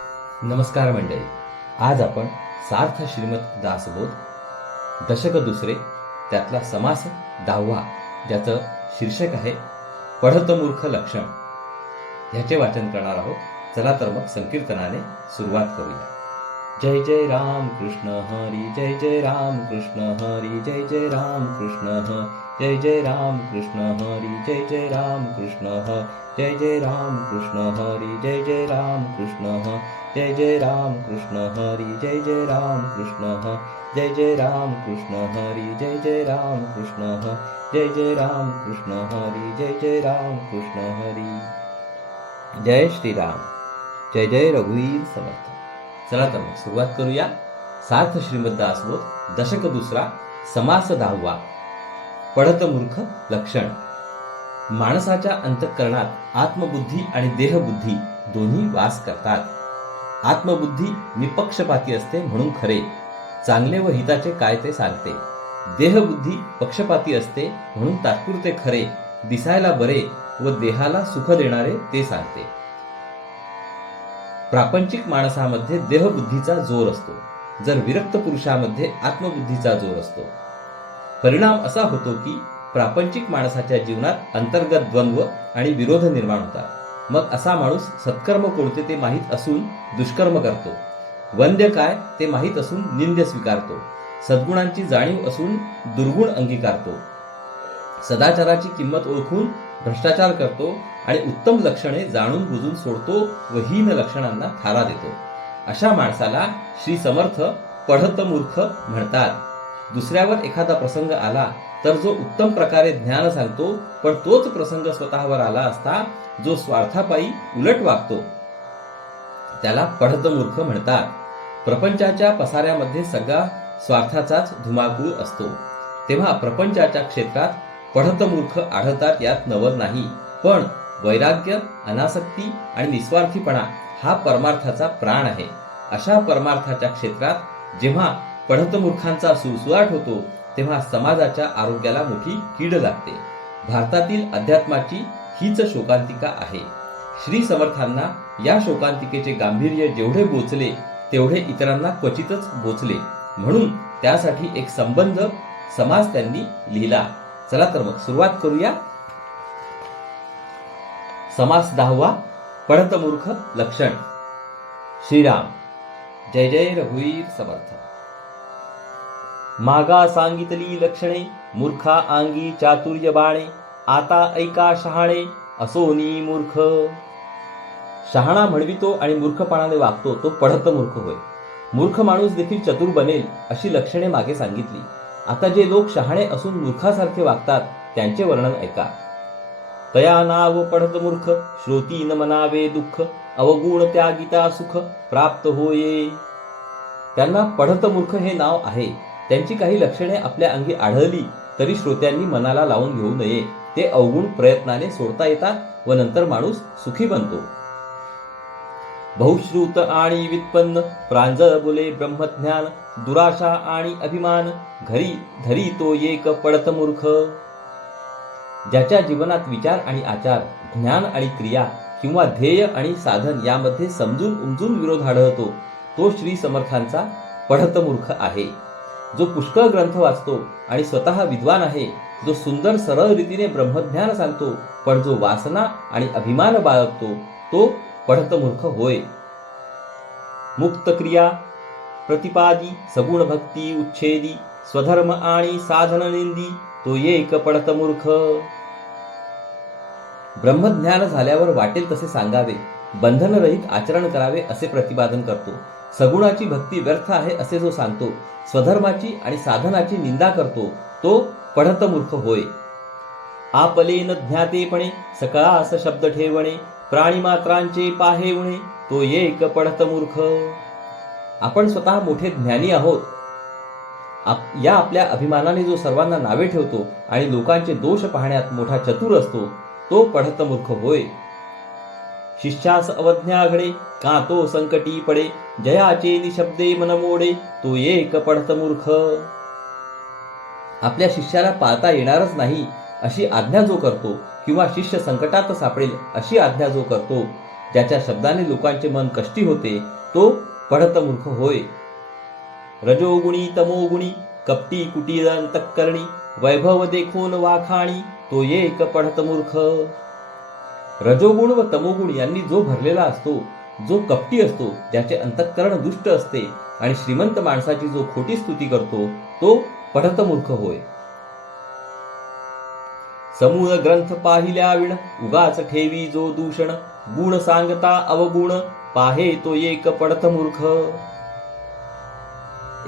नमस्कार मंडळी. आज आपण सार्थ श्रीमद दासबोध दशक दुसरे त्यातला समास 10वा ज्याचं शीर्षक आहे पढत मूर्ख लक्षण ह्याचे वाचन करणार आहोत. चला तर मग संकीर्तनाने सुरुवात करूया. जय जय राम कृष्ण हरी, जय जय राम कृष्ण हरी, जय जय राम कृष्ण जय जय राम कृष्ण हरी, जय जय राम कृष्ण जय जय राम कृष्ण हरी, जय जय राम कृष्ण जय जय राम कृष्ण हरी, जय जय राम कृष्ण जय जय राम कृष्ण हरी, जय जय राम कृष्ण जय जय राम कृष्ण हरी, जय जय राम कृष्ण हरी. जय श्रीराम, जय जय रघुवीर समर्थ. चला तर मग सुरुवात करूया. सार्थ श्रीमद दासबोध दशक दुसरा समास 10वा पढत मूर्ख लक्षण. माणसाच्या अंतःकरणात आत्मबुद्धी आणि देहबुद्धी दोन्ही वास करतात. आत्मबुद्धी निपक्षपाती असते म्हणून खरे, चांगले व हिताचे काय ते सांगते. देहबुद्धी पक्षपाती असते म्हणून तात्पुरते खरे, दिसायला बरे व देहाला सुख देणारे ते सांगते. प्रापंचिक माणसामध्ये देहबुद्धीचा जोर असतो, जर विरक्त पुरुषामध्ये आत्मबुद्धीचा जोर असतो. परिणाम असा होतो की प्रापंचिक माणसाच्या जीवनात अंतर्गत द्वंद्व आणि विरोध निर्माण होतात. मग असा माणूस सत्कर्म कोणते ते माहीत असून दुष्कर्म करतो, वंद्य काय ते माहीत असून निंद्य स्वीकारतो, सद्गुणांची जाणीव असून दुर्गुण अंगीकारतो, सदाचाराची किंमत ओळखून भ्रष्टाचार करतो आणि उत्तम लक्षणे जाणून बुजून सोडतो व हीन लक्षणांना थारा देतो. अशा माणसाला श्री समर्थ पढत मूर्ख म्हणतात. दुसऱ्यावर एखादा प्रसंग आला तर जो उत्तम प्रकारे ज्ञान सांगतो, पण तोच प्रसंग स्वतःवर आला असता जो स्वार्थापायी उलट वागतो त्याला पढत मूर्ख म्हणतात. प्रपंचाच्या पसाऱ्यामध्ये सगळा स्वार्थाचाच धुमाकूळ असतो, तेव्हा प्रपंचाच्या क्षेत्रात पढत मूर्ख आढळतात यात नवल नाही. पण वैराग्य, अनासक्ती आणि निस्वार्थीपणा हा परमार्थाचा प्राण आहे. अशा परमार्थाच्या क्षेत्रात जेव्हा पढत मूर्खांचा सुळसुळाट होतो तेव्हा समाजाच्या आरोग्याला मोठी कीड लागते. भारतातील अध्यात्माची हीच शोकांतिका आहे. श्री समर्थांना या शोकांतिकेचे गांभीर्य जेवढे बोचले तेवढे इतरांना क्वचितच बोचले, म्हणून त्यासाठी एक संबंध समास त्यांनी लिहिला. चला तर मग सुरुवात करूया. समास 10वा पढत मूर्ख लक्षण. श्रीराम, जय जय रघुवीर समर्थ. मागा सांगितली लक्षणे, मूर्खा अंगी चातुर्य बाणे, आता ऐका शहाणे असोनी मूर्ख. शहाणा म्हणवितो आणि मूर्खपणाने वागतो तो पढत मूर्ख होय. मूर्ख माणूस देखील चतुर बनेल अशी लक्षणे मागे सांगितली. आता जे लोक शहाणे असून मूर्खासारखे वागतात त्यांचे वर्णन ऐका. तया नाव पढत मूर्ख, श्रोती न मनावे दुःख, अवगुण त्यागिता सुख प्राप्त होये. त्यांना पढत मूर्ख हे नाव आहे. त्यांची काही लक्षणे आपल्या अंगी आढळली तरी श्रोत्यांनी मनाला लावून घेऊ नये. ते अवगुण प्रयत्नाने सोडता येतात व नंतर माणूस सुखी बनतो. बहुश्रुत आणि व्युत्पन्न, प्रांजळ बोले ब्रह्मज्ञान, दुराशा आणि अभिमान, घरी धरी तो एक पढत मूर्ख. ज्याच्या जीवनात विचार आणि आचार, ज्ञान आणि क्रिया किंवा ध्येय आणि साधन यामध्ये समजून उमजून विरोध आढळतो तो श्री समर्थांचा पढत मूर्ख आहे. जो पुष्कळ ग्रंथ वाचतो आणि स्वतः विद्वान आहे, जो सुंदर सरळ रीतीने ब्रह्मज्ञान सांगतो, पण जो वासना आणि अभिमान बाळगतो तो पढत मूर्ख होय. मुक्त क्रिया प्रतिपादी, सगुण भक्ती उच्छेदी, स्वधर्म आणि साधन निंदी, तो एक पढत मूर्ख. ब्रह्मज्ञान झाल्यावर वाटेल तसे सांगावे, बंधनरहित आचरण करावे असे प्रतिपादन करतो, सगुणाची भक्ती व्यर्थ आहे असे जो सांगतो, स्वधर्माची आणि साधनाची निंदा करतो तो पढत मूर्ख होय. आपलेन ज्ञातेपणे सकळास शब्द ठेवणे, प्राणीमात्रांचे पाहेवणे, तो एक पढत मूर्ख. आपण स्वतः मोठे ज्ञानी आहोत या आपल्या अभिमानाने जो सर्वांना नावे ठेवतो आणि लोकांचे दोष पाहण्यात मोठा चतुर असतो तो पढत मूर्ख होय. शिष्यास अवज्ञा घडे, का तो संकटी पडे, जयाचे निशब्दे मन मोडे, तो एक पढत मूर्ख. आपल्या शिष्याला पाळता येणारच नाही अशी आज्ञा जो करतो किंवा शिष्य संकटात सापडेल अशी आज्ञा जो करतो ज्याच्या शब्दाने लोकांचे मन कष्टी होते तो पढत मूर्ख होय. रजोगुणी तमोगुणी कपटी कुटील अंतःकरणी वैभव देखून वाखाणी तो एक पढत मूर्ख. रजोगुण व तमोगुण यांनी जो भरलेला असतो, जो कपटी असतो, ज्याचे अंतःकरण दुष्ट असते आणि श्रीमंत माणसाची जो खोटी स्तुती करतो तो पढत मूर्ख होय. समूळ ग्रंथ पाहिल्या विण उगाच ठेवी जो दूषण गुण सांगता अवगुण पाहे तो एक पढत मूर्ख.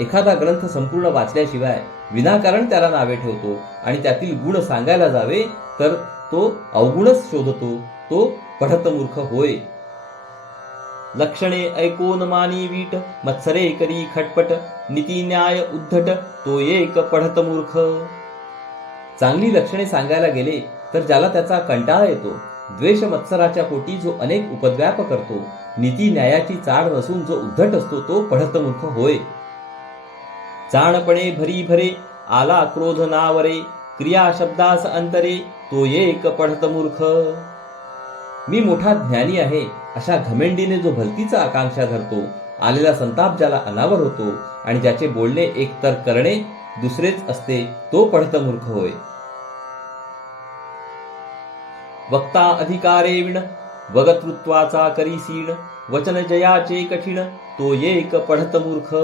एखादा ग्रंथ संपूर्ण वाचल्याशिवाय विनाकारण त्याला नावे ठेवतो आणि त्यातील गुण सांगायला जावे तर तो अवगुणच शोधतो तो पढत मूर्ख होय. लक्षणे ऐकोन मानी वीट मत्सरे करी खटपट नीती न्याय उद्धट तो एक पढत मूर्ख. चांगली लक्षणे सांगायला गेले तर ज्याला त्याचा कंटाळा येतो, द्वेष मत्सराच्या पोटी जो अनेक उपद्व्याप करतो, नीती न्यायाची चाड नसून जो उद्धट असतो तो पढत मूर्ख होय. चाणपणे भरी भरे आला क्रोध नावरे क्रिया शब्दास अंतरे तो एक पढत मूर्ख. मी मोठा ज्ञानी आहे अशा घमेंडीने जो भलतीचा आकांक्षा धरतो, आलेला संताप ज्याला अनावर होतो आणि ज्याचे बोलणे एकतर करणे दुसरेच असते तो पढत मूर्ख होय. वक्ता अधिकारे विण वगतृत्वाचा करी सीण वचन जयाचे कठीण तो एक पढत मूर्ख.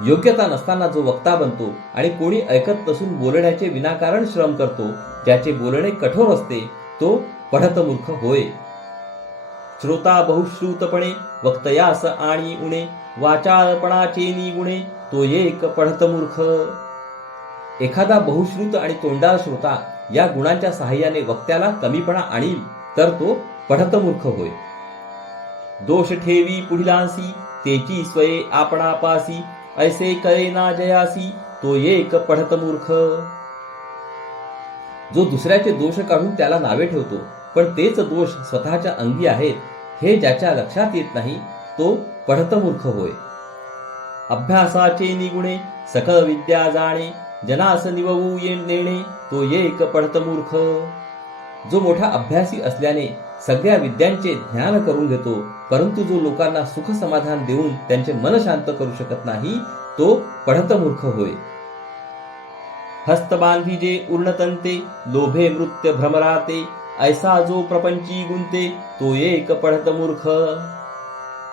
योग्यता नसताना जो वक्ता बनतो आणि कोणी ऐकत नसून बोलण्याचे विनाकारण श्रम करतो, ज्याचे बोलणे कठोर असते तो पढत मूर्ख होय. श्रोता बहुश्रुतपणे वक्तयास आणि उणे वाचाळपणाचे निगुणे तो एक पढत मूर्ख. एखादा बहुश्रुत आणि तोंडाळ श्रोता या गुणांच्या सहाय्याने वक्त्याला कमीपणा आणील तर तो पढत मूर्ख होय. दोष ठेवी पुढिलांसी तेची स्वये आपणापासी ऐसे करे ना जयासी तो एक पढत मूर्ख. जो दुसऱ्याचे दोष काढून त्याला नावे ठेवतो पण तेच दोष स्वतःच्या अंगी आहेत हे ज्याच्या लक्षात येत नाही तो पढत मूर्ख होय. अभ्यासाचे निगुणे सकळ विद्या जाणे जनास निववू नेणे तो एक पढत मूर्ख. जो मोठा अभ्यासी असल्याने सगळ्या विद्यांचे ज्ञान करून घेतो, परंतु जो लोकांना सुख समाधान देऊन त्यांचे मन शांत करू शकत नाही तो पढत मूर्ख होय. हस्त बांधिजे उर्णतंते लोभे मृत्य भ्रमराते ऐसा जो प्रपंची गुंते तो एक पढत मूर्ख.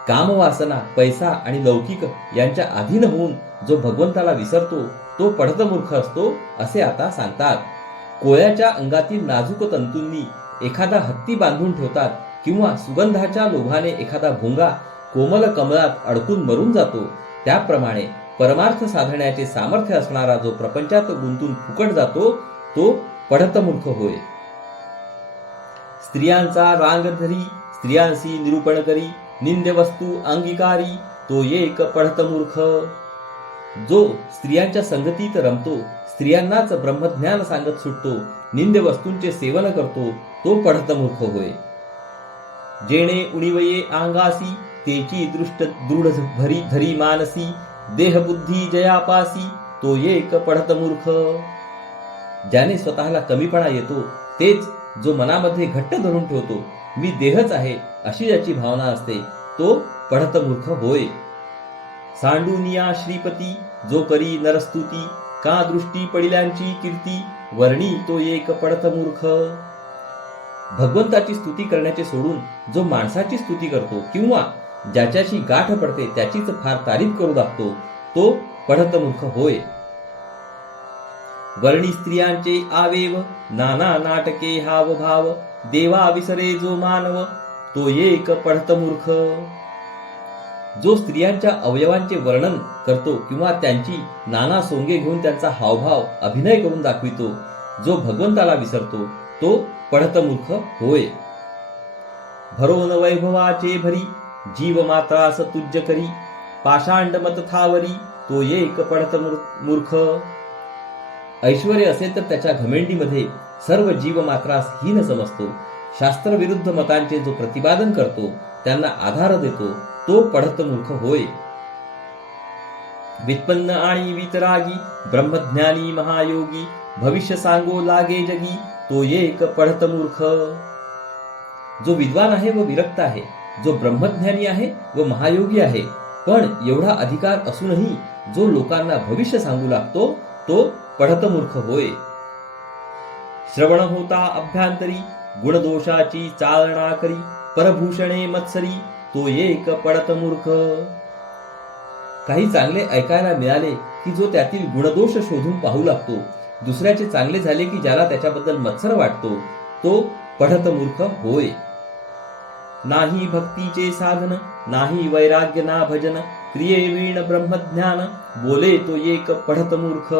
कामवासना पैसा आणि लौकिक यांच्या अधीन होऊन जो भगवंताला विसरतो तो पढत मूर्ख असतो असे आता सांगतात. कोळ्याच्या अंगातील नाजूक तंतूंनी एखादा हत्ती बांधून ठेवतात किंवा सुगंधाच्या लोभाने एखादा भोंगा कोमल कमळात अडकून मरून जातो, त्याप्रमाणे परमार्थ साधण्याचे सामर्थ्य असणारा जो प्रपंचात गुंतून फुकट जातो तो पढत मूर्ख होय. स्त्रियांचा रांग धरी स्त्रियांशी निरूपण करी निंद्य वस्तू अंगीकारी तो एक पढत मूर्ख. जो स्त्रियांच्या संगतीत रमतो, स्त्रियांनाच ब्रह्मज्ञान सांगत सुटतो, निंद्य वस्तूंचे सेवन करतो तो पढत मूर्ख होय. जेणे उणिवये अंगासी तेची दृष्ट दृढ भरी धरी मानसी देहबुद्धी जयापासी तो एक पढत मूर्ख. ज्याने स्वतःला कमीपणा येतो तेच जो मनामध्ये घट्ट धरून ठेवतो, मी देहच आहे अशी ज्याची भावना असते तो पढत मूर्ख होय. सांडूनिया श्रीपती जो करी नरस्तुती का दृष्टी पडिल्यांची कीर्ती वर्णी तो एक पढत मूर्ख. भगवंताची स्तुती करण्याचे सोडून जो माणसाची स्तुती करतो किंवा ज्याच्याशी गाठ पडते त्याचीच फार तारीफ करू लागतो तो पढत मूर्ख होय. वर्णी स्त्रियांचे आवेव नाना नाटके हाव भाव देवा विसरे जो मानव तो एक पढत मूर्ख. जो स्त्रियांच्या अवयवांचे वर्णन करतो किंवा त्यांची नाना सोंगे घेऊन त्यांचा हावभाव अभिनय करून दाखवितो, जो भगवंताला विसरतो तो पढत मूर्ख होय. भरोन वैभवाचे भरी जीव मात्रास तुज्य करी पाषांड मत थावरी तो एक पढत मूर्ख. ऐश्वर्य असेल तर त्याच्या घमेंडीमध्ये सर्व जीव मात्रास हीन समजतो. शास्त्रविरुद्ध मतांचे जो प्रतिपादन करतो, त्यांना आधार देतो तो पढत मूर्ख होय. वित्पन्न आणि वितरागी ब्रह्मज्ञानी महायोगी भविष्य सांगो लागे जगी तो एक पढत मूर्ख. जो विद्वान आहे व विरक्त आहे, जो ब्रह्मज्ञानी आहे व महायोगी आहे, पण एवढा अधिकार असूनही जो लोकांना भविष्य सांगू लागतो तो पढतमूर्ख होय. श्रवण होता अभ्यांतरी, गुणदोषाची चालना करी, परभूषणे मत्सरी, तो एक पढतमूर्ख. काही चांगले ऐकायला मिळाले की जो त्यातील गुणदोष शोधून पाहू लागतो, दुसऱ्याचे चांगले झाले की ज्याला त्याच्याबद्दल मत्सर वाटतो, तो पढतमूर्ख होय. नाही भक्तीचे साधन, नाही वैराग्य ना भजन, क्रिये वीण ब्रह्मज्ञान, बोले तो एक पढतमूर्ख.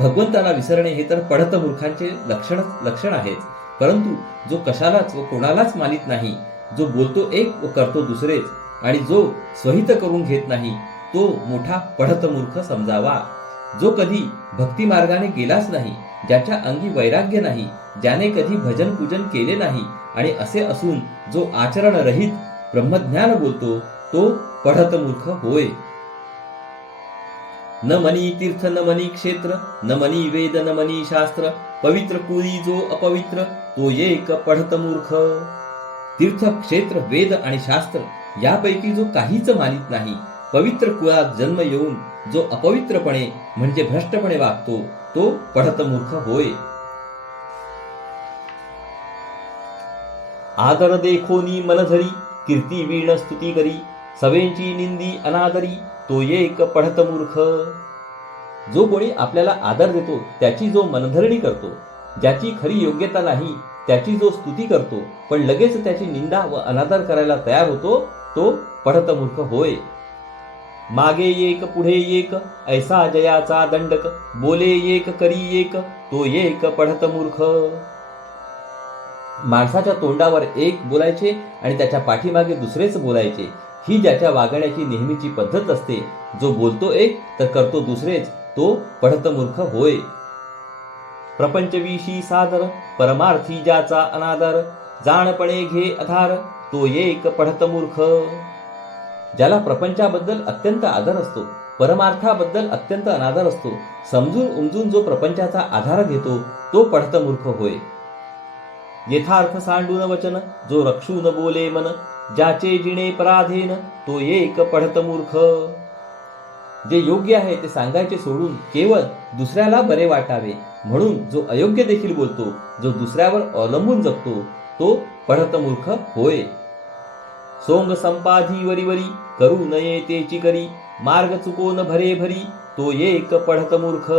भगवंताला विसरणे हे तर पढतमूर्खांचे लक्षण आहेच, परंतु जो कशालाच व कोणालाच मानित नाही, जो बोलतो एक व करतो दुसरेच, आणि जो स्वहित करून घेत नाही, तो मोठा पढतमूर्ख समजावा. जो कधी भक्ती मार्गाने गेलाच नाही, ज्याच्या अंगी वैराग्य नाही, ज्याने कधी भजन पूजन केले नाही, आणि असे असून जो आचरण रहित ब्रह्मज्ञान बोलतो, तो पढतमूर्ख होय. न मनी तीर्थ न मनी क्षेत्र, न मनी वेद न मनी शास्त्र, पवित्र कुळी जो अपवित्र, तो एक पढतमूर्ख. तीर्थ, क्षेत्र, वेद आणि शास्त्र यापैकी जो काहीच मानित नाही, पवित्र कुळात जन्म येऊन जो अपवित्रपणे म्हणजे भ्रष्टपणे वागतो, तो पढतमूर्ख होय. आदर देखोनी मनधरी, कीर्ती वीण स्तुती करी, सवेंची निंदी अनादरी, तो एक पढतमूर्ख. जो कोणी आपल्याला आदर देतो त्याची जो मनधरणी करतो, ज्याची खरी योग्यता नाही त्याची जो स्तुती करतो, पण लगेच त्याची निंदा व अनादर करायला तयार होतो, तो पढतमूर्ख होय. मागे एक पुढे एक, ऐसा जयाचा दंडक, बोले एक करी एक, तो एक पढतमूर्ख. माणसाच्या तोंडावर एक बोलायचे आणि त्याच्या पाठीमागे दुसरेच बोलायचे, ही ज्याच्या वागण्याची नेहमीची पद्धत असते, जो बोलतो एक तर करतो दुसरेच, तो पढतमूर्ख होय. प्रपंचविषयी सादर, परमार्थी ज्याचा अनादर, जाणपणे घे आधार, तो एक पढतमूर्ख. ज्याला प्रपंचाबद्दल अत्यंत आदर असतो, परमार्थाबद्दल अत्यंत अनादर असतो, समजून उमजून जो प्रपंचाचा आधार घेतो, तो पढतमूर्ख होय. यथार्थ सांडून वचन, जो रक्षून बोले मन, ज्याचे जिणे पराधीन, तो एक पढतमूर्ख. जे योग्य आहे ते सांगायचे सोडून केवळ दुसऱ्याला बरे वाटावे म्हणून जो अयोग्य देखील बोलतो, जो दुसऱ्यावर अवलंबून जगतो, तो पढतमूर्ख होय. सोंग संपाधी वरीवरी, करू नये तेची करी, मार्ग चुकोन भरे भरी, तो एक पढतमूर्ख.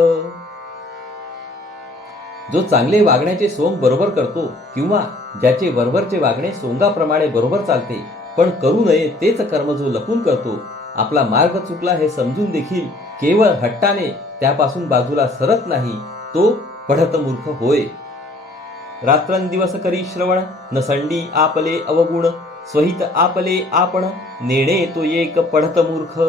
जो चांगले वागण्याचे सोंग बरोबर करतो किंवा ज्याचे वरवरचे वागणे सोंगाप्रमाणे बरोबर चालते, पण करू नये तेच कर्म जो लपून करतो, आपला मार्ग चुकला हे समजून देखील केवळ हट्टाने त्यापासून बाजूला सरत नाही, तो पढतमूर्ख होय. रात्रंदिवस करी श्रवण, न संडी आपले अवगुण, स्वहित आपले आपण, नेणे तो एक पढतमूर्ख.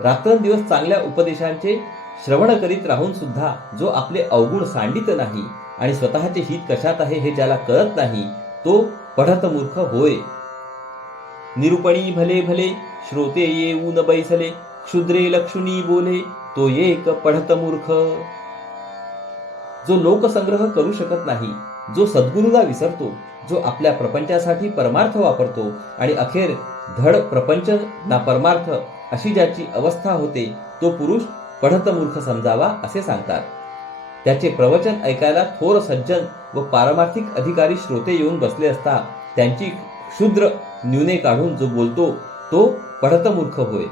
रात्रंदिवस चांगल्या उपदेशांचे श्रवण करीत राहून सुद्धा जो आपले अवगुण सांडित नाही आणि स्वतःचे हित कशात आहे हे ज्याला कळत नाही, तो पढतमूर्ख होय. निरूपणी भले भले, श्रोते येऊन बैसले, क्षुद्रे लक्षुनी बोले, तो एक पढतमूर्ख. जो लोकसंग्रह करू शकत नाही, जो सद्गुरूला विसरतो, जो आपल्या प्रपंचासाठी परमार्थ वापरतो आणि अखेर धड प्रपंच ना परमार्थ अशी ज्याची अवस्था होते, तो पुरुष पढतमूर्ख समजावा असे सांगतात. त्याचे प्रवचन ऐकायला थोर सज्जन व पारमार्थिक अधिकारी श्रोते येऊन बसले असता त्यांची क्षुद्र न्यूने काढून जो बोलतो, तो पढतमूर्ख होय.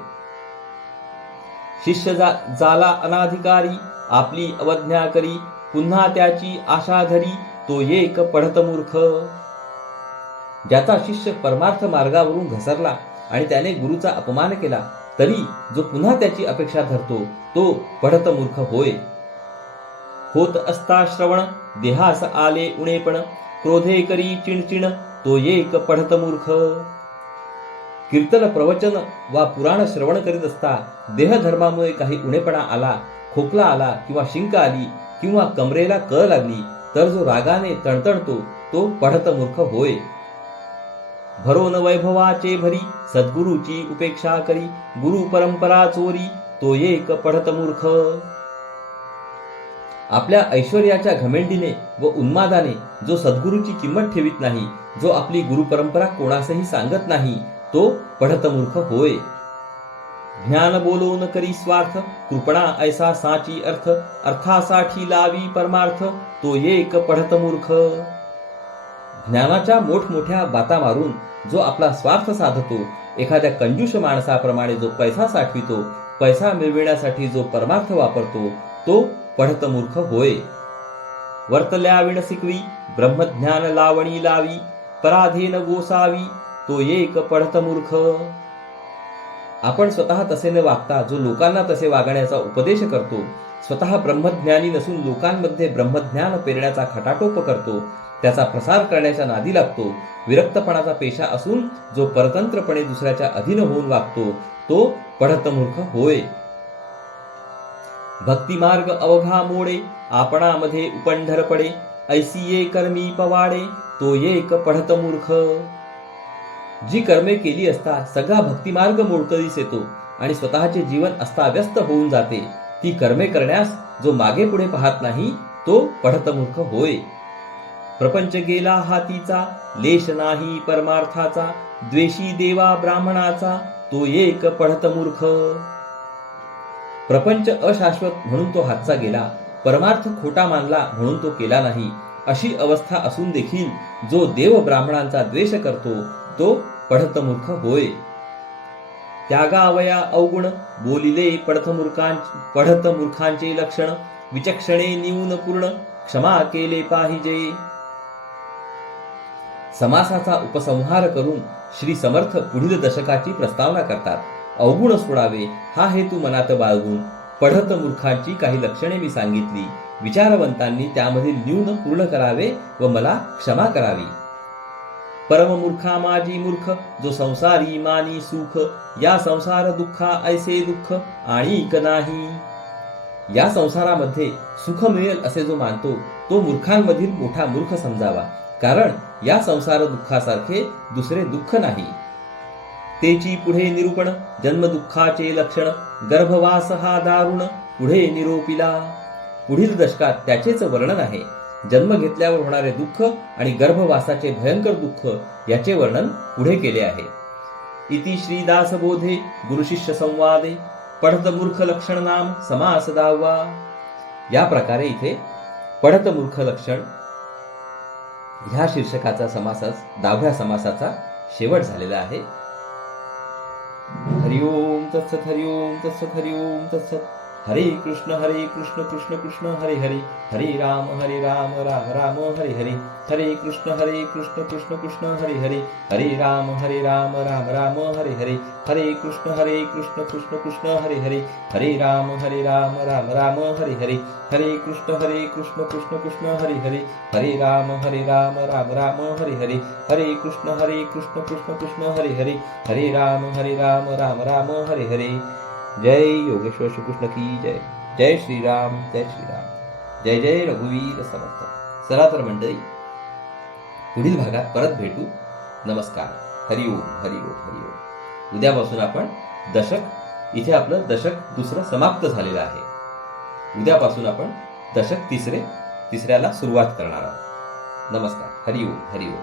शिष्य जाला अनाधिकारी, आपली अवज्ञा करी, पुन्हा त्याची आशा धरी, तो एक पढतमूर्ख. ज्याचा शिष्य परमार्थ मार्गावरून घसरला आणि त्याने गुरुचा अपमान केला तरी जो पुन्हा त्याची अपेक्षा धरतो, तो पढतमूर्ख होय. होत असता श्रवण, देहास आले उणेपण, क्रोधे करी चिणचिण, तो एक पढतमूर्ख. कीर्तन प्रवचन वा पुराण श्रवण करीत असता देहधर्मामुळे काही उणेपणा आला, खोकला आला किंवा शिंक आली किंवा कमरेला कळ लागली तर जो रागाने तणतणतो, तो पढतमूर्ख होय. भरोन वैभवाचे भरी, सद्गुरूची उपेक्षा करी, गुरु परंपरा चोरी, तो एक पढतमूर्ख. आपल्या ऐश्वर्याच्या घमेंडीने व उन्मादाने जो सद्गुरूची किंमत ठेवीत नाही, जो आपली गुरुपरंपरा कोणासही सांगत नाही, तो पढत मूर्ख होय. ज्ञान बोलो न करी स्वार्थ, कृपणा ऐसा साची अर्थ, अर्थासाठी लावी परमार्थ, तो एक पढत मूर्ख. ज्ञानाच्या मोठमोठ्या बाता मारून जो आपला स्वार्थ साधतो, एखाद्या कंजूष माणसाप्रमाणे जो पैसा साठवितो, पैसा मिळविण्यासाठी जो परमार्थ वापरतो, तो पढत मूर्ख होय. वर्तल्या विण शिकवी, ब्रह्मज्ञान लावणी लावी, पराधीन गोसावी, तो एक पढत मूर्ख. आपण स्वतः तसे न वागता जो लोकांना तसे वागण्याचा उपदेश करतो, स्वतः ब्रह्मज्ञानी नसून लोकांमध्ये ब्रह्मज्ञान पेरण्याचा खटाटोप करतो, त्याचा प्रसार करण्याच्या नादी लागतो, विरक्तपणाचा पेशा असून जो परतंत्रपणे दुसऱ्याच्या अधीन होऊन वागतो, तो पढत मूर्ख होय. भक्तिमार्ग अवघा मोडे, आपणामध्ये उपंढर पडे, ऐसी ये कर्मी पवाडे, तो एक पढत मूर्ख. जी कर्मे केली असता सगळा भक्तिमार्ग मोडकळीस येतो आणि स्वतःचे जीवन अस्ताव्यस्त होऊन जाते, ती कर्मे करण्यास जो मागे पुढे पाहत नाही, तो पढत मूर्ख होय. प्रपंच गेला हातीचा, लेश नाही परमार्थाचा, द्वेषी देवा ब्राह्मणाचा, तो एक पढत मूर्ख. प्रपंच अशाश्वत म्हणून तो हातचा गेला, परमार्थ खोटा मानला म्हणून तो केला नाही, अशी अवस्था असून देखील जो देव ब्राह्मणांचा द्वेष करतो, तो पढत मूर्ख होय. त्यागावया अवगुण, बोलिले पढत मूर्खांचे लक्षण, विचक्षणे न्यून पूर्ण, क्षमा केले पाहिजे. समासाचा उपसंहार करून श्री समर्थ पुढील दशकाची प्रस्तावना करतात. अवगुण सोडावे हा हेतू मनात बाळगून पढत मूर्खांची काही लक्षणे मी सांगितली, विचारवंतांनी त्यामधील न्यून पूर्ण करावे व मला क्षमा करावी. परममूर्खा माझी मूर्ख, जो संसारी मानी सुख, या संसार दुःखा ऐसे दुःख आणिक नाही. या संसारामध्ये सुख मिळेल असे जो मानतो, तो मूर्खांमधील मोठा मूर्ख समजावा, कारण या संसार दुःखासारखे दुसरे दुःख नाही. तेची पुढे निरूपण, जन्मदुःखाचे लक्षण, गर्भवास हा दारुण, पुढे निरोपिला. पुढील दशकात त्याचेच वर्णन आहे. जन्म घेतल्यावर होणारे दुःख आणि गर्भवासाचे भयंकर दुःख याचे वर्णन पुढे केले आहे. इति श्रीदास बोधे गुरुशिष्य संवादे पढत मूर्ख लक्षण नाम समास 10वा. या प्रकारे इथे पढत मूर्ख लक्षण ह्या शीर्षकाचा 10व्या समासाचा शेवट झालेला आहे. हरिओम तत्सत, हरिओम तत्सत, हरिओम तत्सत. हरे कृष्ण कृष्ण कृष्ण हरे हरे, हरे राम राम राम हरे हरे, हरे कृष्ण कृष्ण कृष्ण हरे हरे, हरे राम राम राम हरे हरे, हरे कृष्ण कृष्ण कृष्ण हरे हरे, हरे राम राम राम हरे हरे, हरे कृष्ण कृष्ण कृष्ण हरे हरे, हरे राम राम राम हरे हरे, हरे कृष्ण कृष्ण कृष्ण हरे हरे, हरे राम राम हरे हरे. जय योगेश्वर श्री कृष्ण की जय. जय श्रीराम, जय श्रीराम, जय जय रघुवीर समर्थ. चला तर मंडळी, पुढील भागात परत भेटू. नमस्कार. हरिओम हरिओम हरिओम. उद्यापासून आपण इथे आपलं दशक दुसरं समाप्त झालेलं आहे. उद्यापासून आपण दशक तिसऱ्याला सुरुवात करणार आहोत. नमस्कार. हरिओम हरिओम.